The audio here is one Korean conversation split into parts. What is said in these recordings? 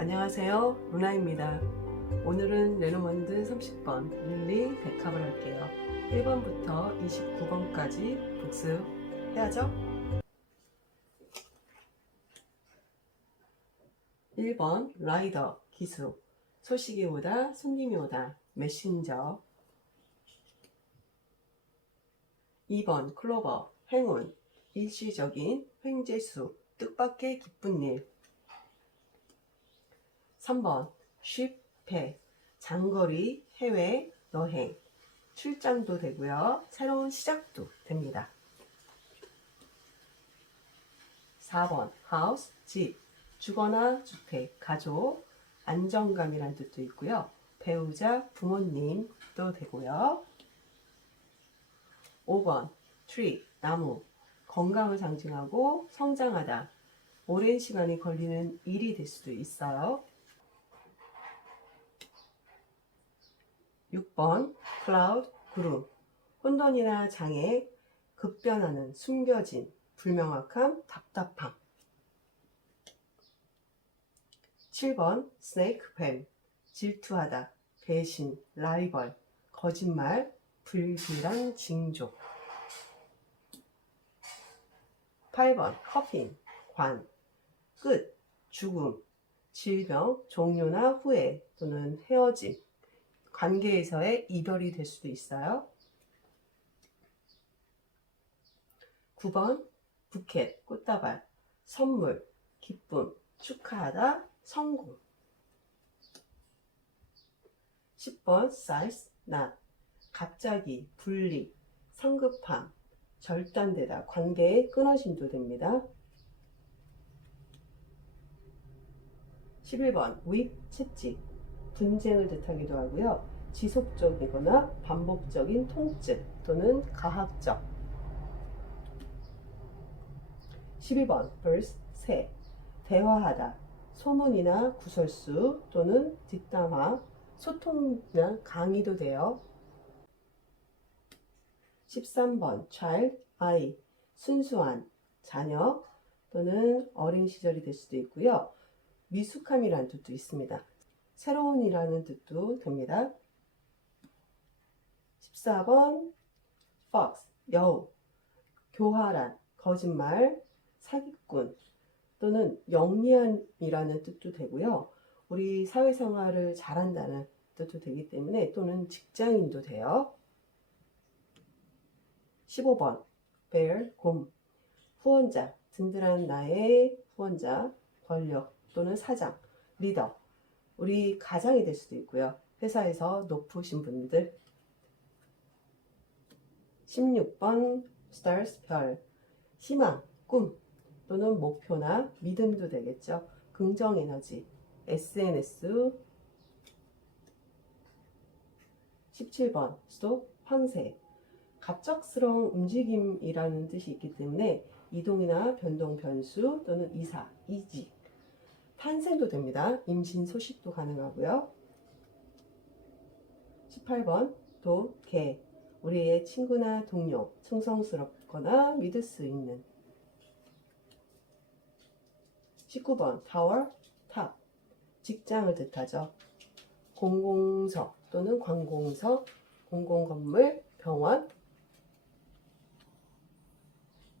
안녕하세요, 루나입니다. 오늘은 레노먼드 30번 릴리 백합을 할게요. 1번부터 29번까지 복습해야죠. 1번 라이더 기수, 소식이 오다 손님이 오다 메신저. 2번 클로버 행운, 일시적인 횡재수, 뜻밖의 기쁜 일. 3번 쉽, 배, 장거리, 해외, 여행, 출장도 되고요. 새로운 시작도 됩니다. 4번 하우스, 집, 주거나 주택, 가족, 안정감이란 뜻도 있고요. 배우자, 부모님도 되고요. 5번 트리, 나무, 건강을 상징하고 성장하다, 오랜 시간이 걸리는 일이 될 수도 있어요. 6번 클라우드, 구름, 혼돈이나 장애, 급변하는, 숨겨진, 불명확함, 답답함. 7번 스네이크, 뱀, 질투하다, 배신, 라이벌, 거짓말, 불길한 징조. 8번 커핀, 관, 끝, 죽음, 질병, 종료나 후회 또는 헤어짐, 관계에서의 이별이 될 수도 있어요. 9번 부켓, 꽃다발, 선물, 기쁨, 축하하다, 성공. 10번 사이즈, 낫, 갑자기, 분리, 성급함, 절단되다, 관계의 끊어짐도 됩니다. 11번 윗, 채찍, 분쟁을 뜻하기도 하고요. 지속적이거나 반복적인 통증 또는 가학적. 12번 verse, 새, 대화하다, 소문이나 구설수 또는 뒷담화, 소통이나 강의도 돼요. 13번 child, 아이, 순수한, 자녀 또는 어린 시절이 될 수도 있고요. 미숙함이라는 뜻도 있습니다. 새로운이라는 뜻도 됩니다. 14번 fox, 여우, 교활한, 거짓말, 사기꾼 또는 영리한이라는 뜻도 되고요. 우리 사회생활을 잘한다는 뜻도 되기 때문에 또는 직장인도 돼요. 15번 bear, 곰, 후원자, 든든한 나의 후원자, 권력 또는 사장, 리더, 우리 가장이 될 수도 있고요. 회사에서 높으신 분들. 16번 stars, 별, 희망, 꿈 또는 목표나 믿음도 되겠죠. 긍정 에너지, SNS. 17번 stop, 황새, 갑작스러운 움직임이라는 뜻이 있기 때문에 이동이나 변동, 변수 또는 이사, 이직, 탄생도 됩니다. 임신 소식도 가능하고요. 18번 도, 개, 우리의 친구나 동료, 충성스럽거나 믿을 수 있는. 19번 타워, 탑, 직장을 뜻하죠. 공공석 또는 관공석, 공공건물, 병원.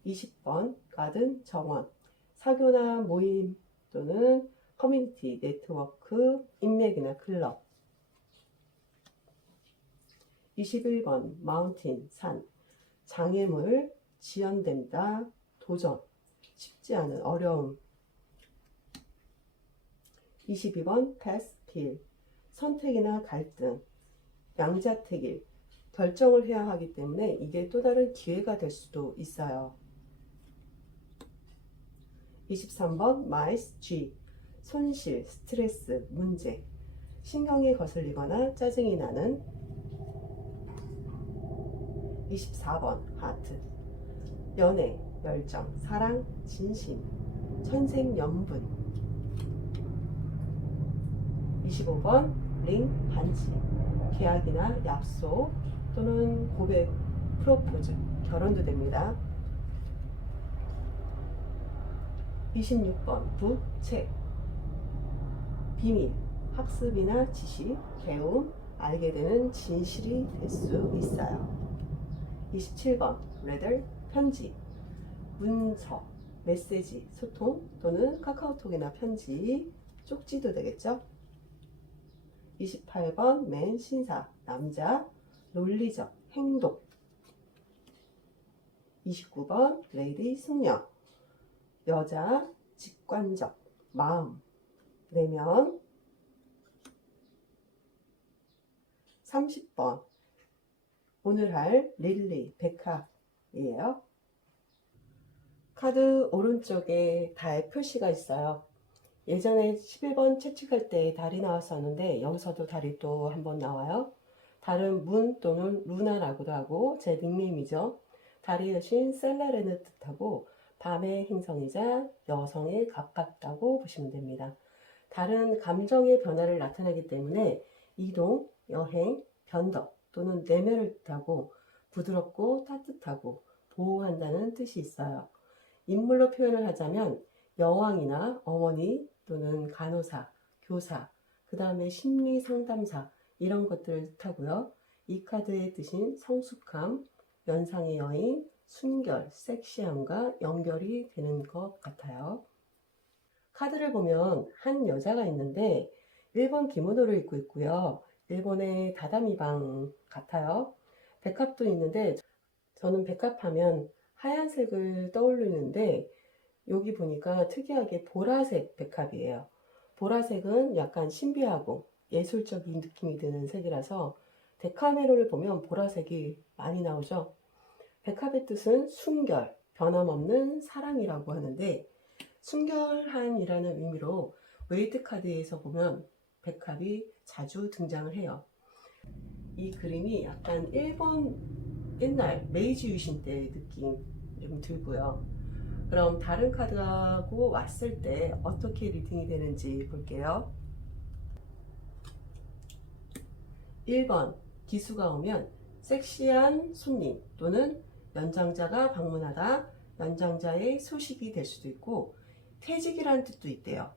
20번 가든, 정원, 사교나 모임 또는 커뮤니티, 네트워크, 인맥이나 클럽. 21번 마운틴, 산, 장애물, 지연된다, 도전, 쉽지 않은, 어려움. 22번 패스, 길, 선택이나 갈등, 양자택일, 결정을 해야 하기 때문에 이게 또 다른 기회가 될 수도 있어요. 23번 마이스, 쥐, 손실, 스트레스, 문제, 신경이 거슬리거나 짜증이 나는. 24번 하트, 연애, 열정, 사랑, 진심, 천생연분. 25번 링, 반지, 계약이나 약속 또는 고백, 프로포즈, 결혼도 됩니다. 26번 북, 책, 비밀, 학습이나 지식, 배움, 알게 되는 진실이 될 수 있어요. 27번 레더, 편지, 문서, 메시지, 소통 또는 카카오톡이나 편지, 쪽지도 되겠죠. 28번 맨, 신사, 남자, 논리적, 행동. 29번 레이디, 숙녀, 여자, 직관적, 마음, 내면. 30번 오늘 할 릴리, 백합이에요. 카드 오른쪽에 달 표시가 있어요. 예전에 11번 채찍할 때 달이 나왔었는데 여기서도 달이 또 한 번 나와요. 달은 문 또는 루나라고도 하고 제 닉네임이죠. 달이 여신 셀라렌을 뜻하고 밤의 행성이자 여성에 가깝다고 보시면 됩니다. 달은 감정의 변화를 나타내기 때문에 이동, 여행, 변덕 또는 내면을 뜻하고 부드럽고 따뜻하고 보호한다는 뜻이 있어요. 인물로 표현을 하자면 여왕이나 어머니 또는 간호사, 교사, 그 다음에 심리 상담사 이런 것들을 뜻하고요. 이 카드의 뜻인 성숙함, 연상의 여인, 순결, 섹시함과 연결이 되는 것 같아요. 카드를 보면 한 여자가 있는데 일본 기모노를 입고 있고요. 일본의 다다미방 같아요. 백합도 있는데 저는 백합하면 하얀색을 떠올리는데 여기 보니까 특이하게 보라색 백합이에요. 보라색은 약간 신비하고 예술적인 느낌이 드는 색이라서 데카메로를 보면 보라색이 많이 나오죠. 백합의 뜻은 순결, 변함없는 사랑이라고 하는데 순결한이라는 의미로 웨이트 카드에서 보면 백합이 자주 등장을 해요. 이 그림이 약간 일본 옛날 메이지 유신 때 느낌 좀 들고요. 그럼 다른 카드하고 왔을 때 어떻게 리딩이 되는지 볼게요. 1번 기수가 오면 섹시한 손님 또는 연장자가 방문하다, 연장자의 소식이 될 수도 있고 퇴직이라는 뜻도 있대요.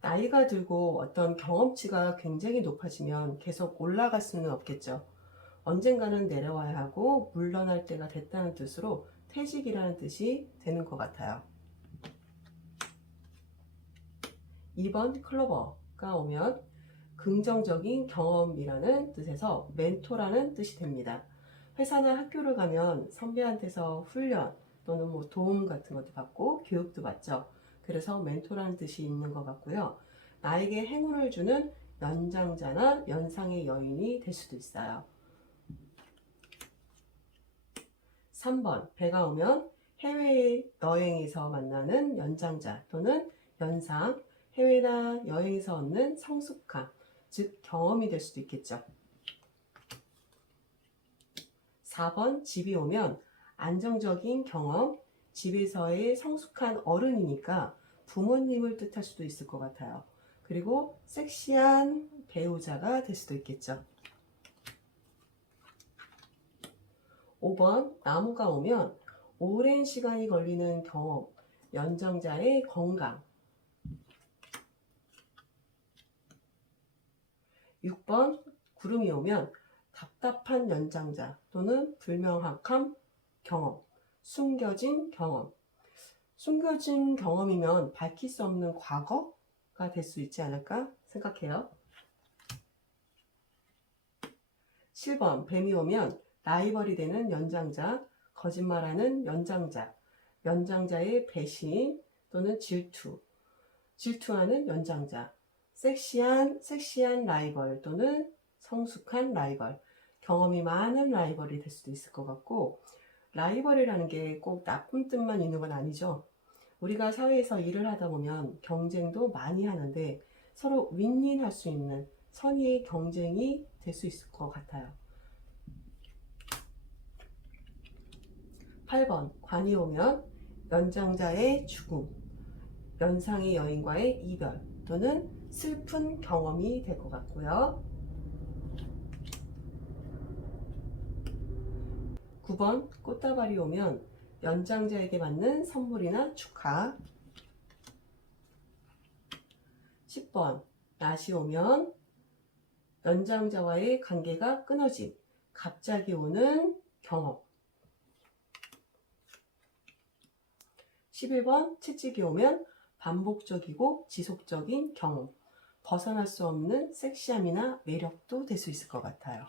나이가 들고 어떤 경험치가 굉장히 높아지면 계속 올라갈 수는 없겠죠. 언젠가는 내려와야 하고 물러날 때가 됐다는 뜻으로 퇴직이라는 뜻이 되는 것 같아요. 2번 클로버가 오면 긍정적인 경험이라는 뜻에서 멘토라는 뜻이 됩니다. 회사나 학교를 가면 선배한테서 훈련 또는 뭐 도움 같은 것도 받고 교육도 받죠. 그래서 멘토라는 뜻이 있는 것 같고요. 나에게 행운을 주는 연장자나 연상의 여인이 될 수도 있어요. 3번 배가 오면 해외여행에서 만나는 연장자 또는 연상, 해외나 여행에서 얻는 성숙함, 즉 경험이 될 수도 있겠죠. 4번 집이 오면 안정적인 경험, 집에서의 성숙한 어른이니까 부모님을 뜻할 수도 있을 것 같아요. 그리고 섹시한 배우자가 될 수도 있겠죠. 5번 나무가 오면 오랜 시간이 걸리는 경험, 연장자의 건강. 6번 구름이 오면 답답한 연장자 또는 불명확한 경험, 숨겨진 경험. 숨겨진 경험이면 밝힐 수 없는 과거가 될 수 있지 않을까 생각해요. 7번 뱀이 오면 라이벌이 되는 연장자, 거짓말하는 연장자, 연장자의 배신 또는 질투하는 연장자, 섹시한 라이벌 또는 성숙한 라이벌, 경험이 많은 라이벌이 될 수도 있을 것 같고, 라이벌이라는 게 꼭 나쁜 뜻만 있는 건 아니죠. 우리가 사회에서 일을 하다 보면 경쟁도 많이 하는데 서로 윈윈할 수 있는 선의의 경쟁이 될 수 있을 것 같아요. 8번 관이 오면 연장자의 죽음, 연상의 여인과의 이별 또는 슬픈 경험이 될 것 같고요. 9번 꽃다발이 오면 연장자에게 받는 선물이나 축하. 10번 낫이 오면 연장자와의 관계가 끊어짐, 갑자기 오는 경험. 11번 채찍이 오면 반복적이고 지속적인 경험, 벗어날 수 없는 섹시함이나 매력도 될 수 있을 것 같아요.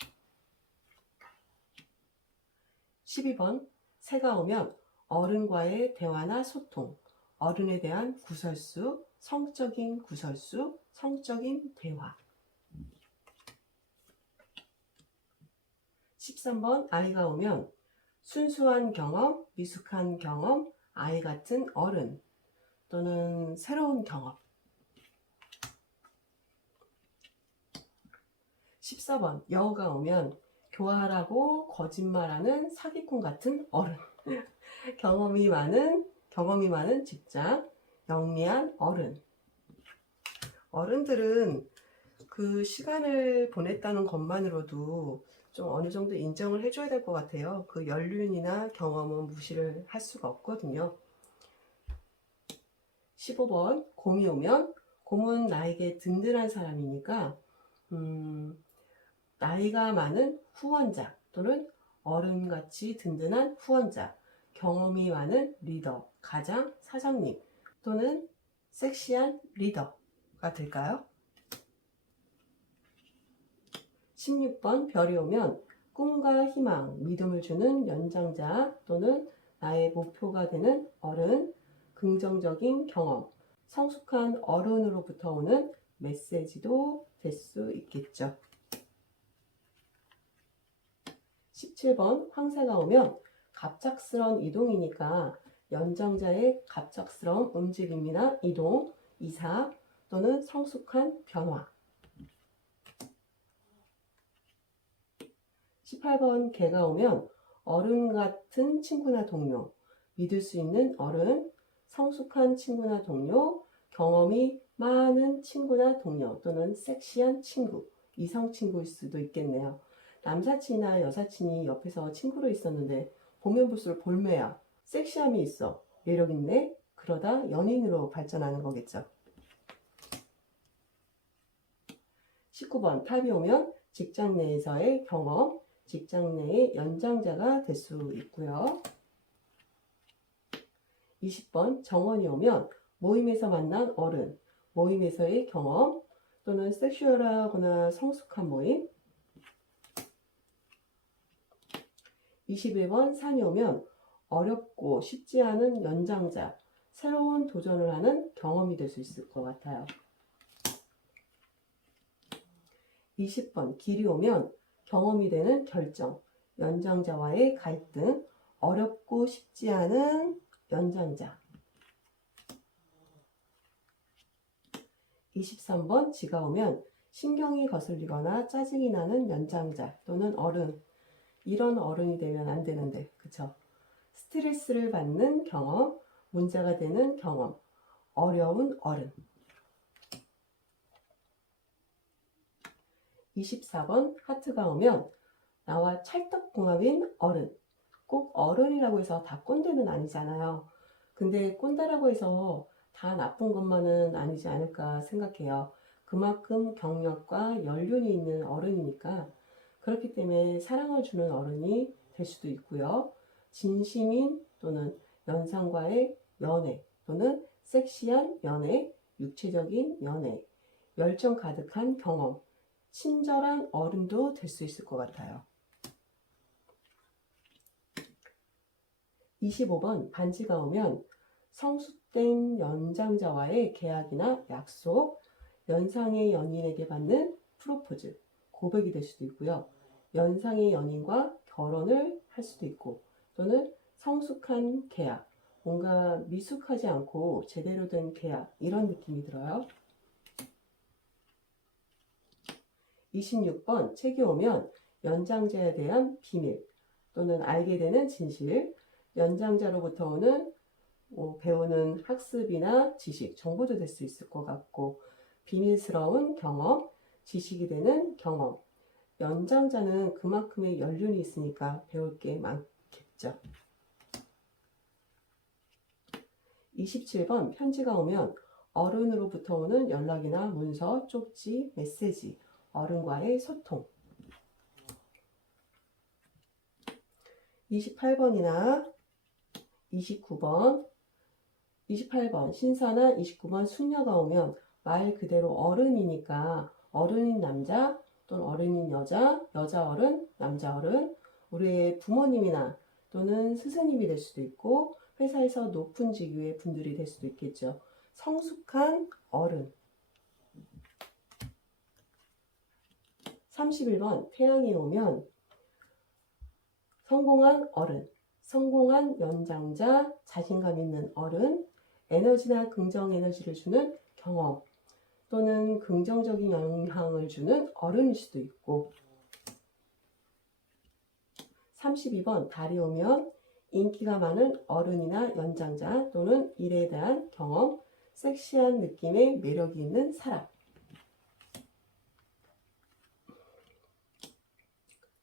12번 새가 오면 어른과의 대화나 소통, 어른에 대한 구설수, 성적인 구설수, 성적인 대화. 13번 아이가 오면 순수한 경험, 미숙한 경험, 아이 같은 어른 또는 새로운 경험. 14번 여우가 오면 교활하고 거짓말하는 사기꾼 같은 어른. 경험이 많은 직장, 영리한 어른. 어른들은 그 시간을 보냈다는 것만으로도 좀 어느 정도 인정을 해줘야 될 것 같아요. 그 연륜이나 경험은 무시를 할 수가 없거든요. 15번 곰이 오면 곰은 나에게 든든한 사람이니까 나이가 많은 후원자 또는 어른같이 든든한 후원자, 경험이 많은 리더, 가장, 사장님 또는 섹시한 리더가 될까요? 16번 별이 오면 꿈과 희망, 믿음을 주는 연장자 또는 나의 목표가 되는 어른, 긍정적인 경험, 성숙한 어른으로부터 오는 메시지도 될 수 있겠죠. 17번 황새가 오면 갑작스러운 이동이니까 연장자의 갑작스러운 움직임이나 이동, 이사 또는 성숙한 변화. 18번 개가 오면 어른 같은 친구나 동료, 믿을 수 있는 어른, 성숙한 친구나 동료, 경험이 많은 친구나 동료 또는 섹시한 친구, 이성 친구일 수도 있겠네요. 남사친이나 여사친이 옆에서 친구로 있었는데 보면 볼수록 볼매야, 섹시함이 있어, 매력 있네, 그러다 연인으로 발전하는 거겠죠. 19번 탑이 오면 직장 내에서의 경험, 직장 내의 연장자가 될 수 있고요. 20번 정원이 오면 모임에서 만난 어른, 모임에서의 경험 또는 섹슈얼하거나 성숙한 모임. 21번 산이 오면 어렵고 쉽지 않은 연장자, 새로운 도전을 하는 경험이 될 수 있을 것 같아요. 20번 길이 오면 경험이 되는 결정, 연장자와의 갈등, 어렵고 쉽지 않은 연장자. 23번 지가 오면 신경이 거슬리거나 짜증이 나는 연장자 또는 어른. 이런 어른이 되면 안 되는데, 그쵸? 스트레스를 받는 경험, 문제가 되는 경험, 어려운 어른. 24번 하트가 오면 나와 찰떡궁합인 어른. 꼭 어른이라고 해서 다 꼰대는 아니잖아요. 근데 꼰대라고 해서 다 나쁜 것만은 아니지 않을까 생각해요. 그만큼 경력과 연륜이 있는 어른이니까 그렇기 때문에 사랑을 주는 어른이 될 수도 있고요. 진심인 또는 연상과의 연애 또는 섹시한 연애, 육체적인 연애, 열정 가득한 경험, 친절한 어른도 될 수 있을 것 같아요. 25번 반지가 오면 성숙된 연장자와의 계약이나 약속, 연상의 연인에게 받는 프로포즈, 고백이 될 수도 있고요. 연상의 연인과 결혼을 할 수도 있고 또는 성숙한 계약, 뭔가 미숙하지 않고 제대로 된 계약, 이런 느낌이 들어요. 26번 책이 오면 연장자에 대한 비밀 또는 알게 되는 진실, 연장자로부터 오는 배우는 학습이나 지식, 정보도 될 수 있을 것 같고, 비밀스러운 경험, 지식이 되는 경험. 연장자는 그만큼의 연륜이 있으니까 배울 게 많겠죠. 27번 편지가 오면 어른으로부터 오는 연락이나 문서, 쪽지, 메시지, 어른과의 소통. 28번이나 29번, 28번 신사나 29번 숙녀가 오면 말 그대로 어른이니까 어른인 남자 또는 어른인 여자, 여자 어른, 남자 어른, 우리의 부모님이나 또는 스승님이 될 수도 있고 회사에서 높은 직위의 분들이 될 수도 있겠죠. 성숙한 어른. 31번 태양이 오면 성공한 어른, 성공한 연장자, 자신감 있는 어른, 에너지나 긍정 에너지를 주는 경험 또는 긍정적인 영향을 주는 어른일 수도 있고 32번 달이 오면 인기가 많은 어른이나 연장자 또는 일에 대한 경험, 섹시한 느낌의 매력이 있는 사람.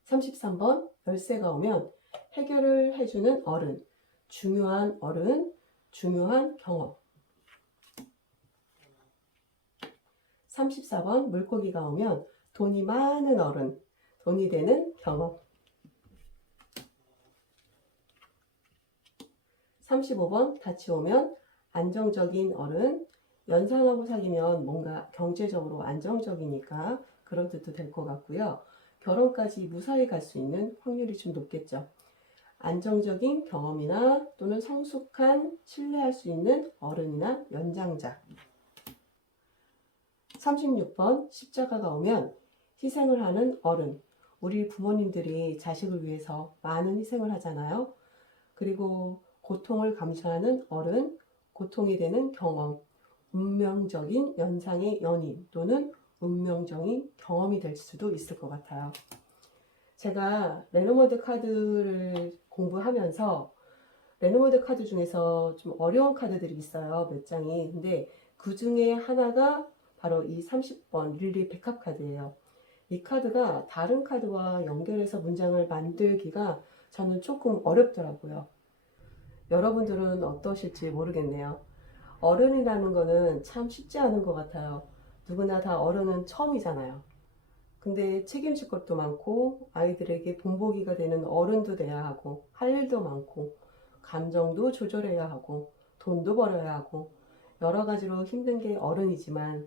33번 열쇠가 오면 해결을 해주는 어른, 중요한 어른, 중요한 경험. 34번 물고기가 오면 돈이 많은 어른, 돈이 되는 경험. 35번 닻이 오면 안정적인 어른, 연상하고 사귀면 뭔가 경제적으로 안정적이니까 그런 뜻도 될 것 같고요. 결혼까지 무사히 갈 수 있는 확률이 좀 높겠죠. 안정적인 경험이나 또는 성숙한 신뢰할 수 있는 어른이나 연장자. 36번 십자가가 오면 희생을 하는 어른. 우리 부모님들이 자식을 위해서 많은 희생을 하잖아요. 그리고 고통을 감수하는 어른, 고통이 되는 경험, 운명적인 연상의 연인 또는 운명적인 경험이 될 수도 있을 것 같아요. 제가 레노머드 카드를 공부하면서 레노머드 카드 중에서 좀 어려운 카드들이 있어요. 몇 장이. 근데 그 중에 하나가 바로 이 30번 릴리 백합 카드예요. 이 카드가 다른 카드와 연결해서 문장을 만들기가 저는 조금 어렵더라고요. 여러분들은 어떠실지 모르겠네요. 어른이라는 거는 참 쉽지 않은 것 같아요. 누구나 다 어른은 처음이잖아요. 근데 책임질 것도 많고 아이들에게 본보기가 되는 어른도 돼야 하고 할 일도 많고 감정도 조절해야 하고 돈도 벌어야 하고 여러 가지로 힘든 게 어른이지만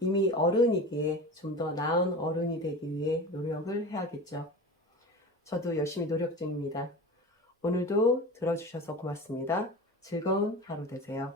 이미 어른이기에 좀 더 나은 어른이 되기 위해 노력을 해야겠죠. 저도 열심히 노력 중입니다. 오늘도 들어주셔서 고맙습니다. 즐거운 하루 되세요.